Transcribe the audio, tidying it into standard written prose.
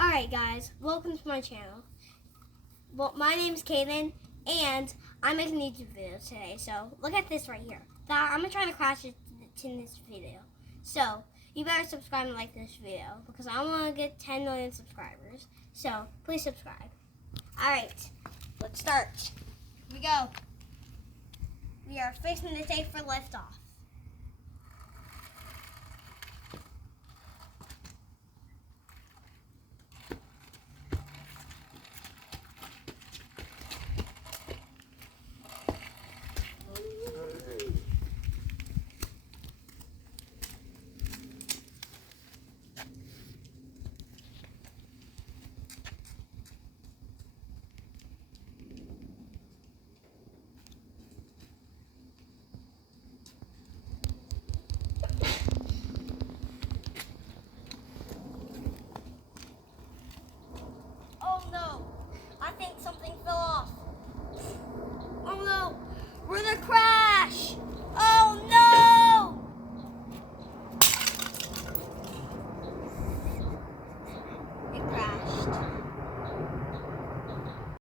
Alright guys, welcome to my channel. Well, my name's Kaden, and I'm making a YouTube video today. So, look at this right here. I'm going to try to crash it in this video. So, you better subscribe and like this video, because I want to get 10 million subscribers. So, please subscribe. Alright, let's start. Here we go. We are fixing the tape for liftoff.